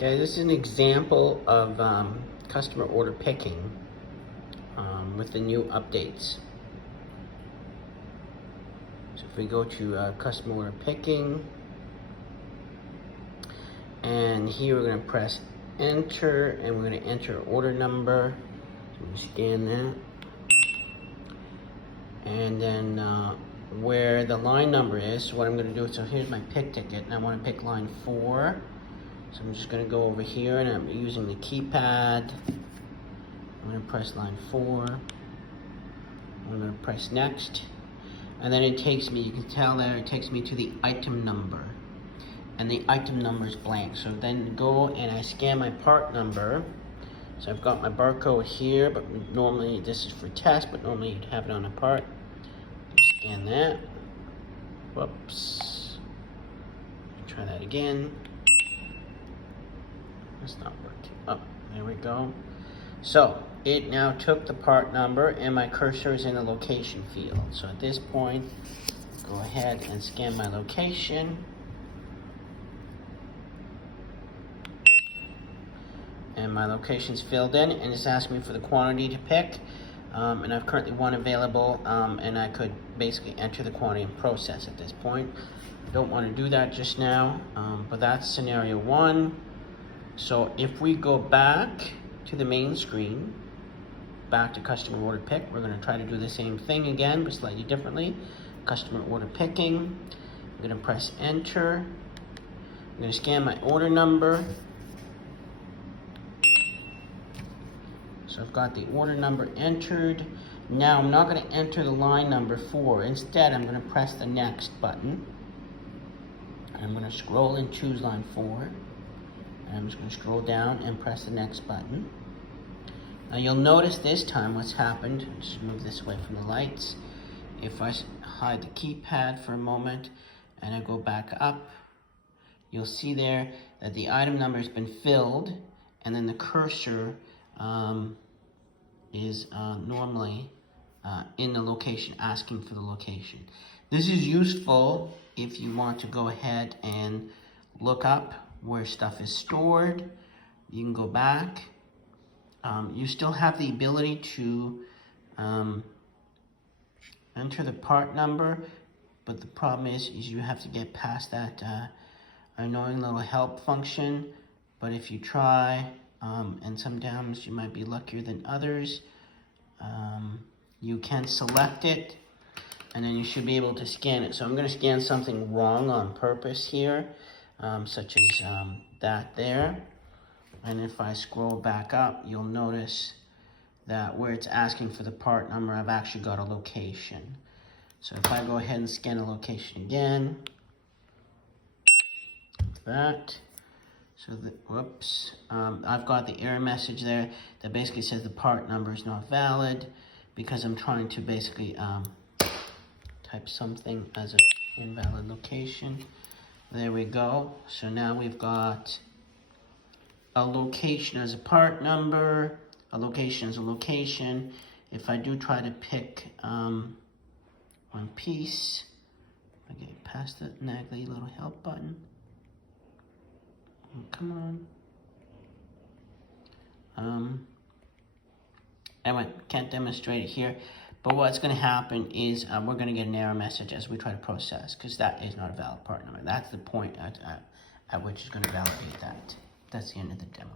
Okay, this is an example of customer order picking with the new updates. So if we go to customer order picking, and here we're going to press enter, and we're going to enter order number. So we scan that, and then where the line number is, so what I'm going to do, so here's my pick ticket, and I want to pick line 4. So I'm just going to go over here, and I'm using the keypad. I'm going to press line 4. I'm going to press next, and then it takes me, you can tell there, it takes me to the item number, and the item number is blank. So then go and I scan my part number. So I've got my barcode here, but normally this is for test, but normally you'd have it on a part. Scan that. Whoops. Try that again. That's not working. Oh, there we go. So it now took the part number, and my cursor is in the location field. So at this point, go ahead and scan my location. And my location's filled in, and it's asking me for the quantity to pick. And I've currently one available, and I could basically enter the quantity and process at this point. I don't want to do that just now, but that's scenario 1. So if we go back to the main screen, back to customer order pick, we're going to try to do the same thing again, but slightly differently. Customer order picking. I'm going to press enter. I'm going to scan my order number. So I've got the order number entered. Now I'm not going to enter the line number 4. Instead, I'm going to press the next button. And I'm going to scroll and choose line 4. And I'm just going to scroll down and press the next button. Now you'll notice this time what's happened. Just move this away from the lights. If I hide the keypad for a moment and I go back up, you'll see there that the item number has been filled, and then the cursor is normally in the location, asking for the location. This is useful if you want to go ahead and look up where stuff is stored. You can go back. You still have the ability to enter the part number, but the problem is you have to get past that annoying little help function. But if you try, and sometimes you might be luckier than others, you can select it, and then you should be able to scan it. So I'm going to scan something wrong on purpose here, such as that there. And if I scroll back up, you'll notice that where it's asking for the part number, I've actually got a location. So if I go ahead and scan a location again, like that. So whoops, I've got the error message there that basically says the part number is not valid, because I'm trying to basically type something as an invalid location. There we go. So now we've got a location as a part number, a location as a location. If I do try to pick one piece, I get past that naggly little help button. Come on. Anyway, can't demonstrate it here, but what's going to happen is we're going to get an error message as we try to process, because that is not a valid part number. That's the point at which it's going to validate that. That's the end of the demo.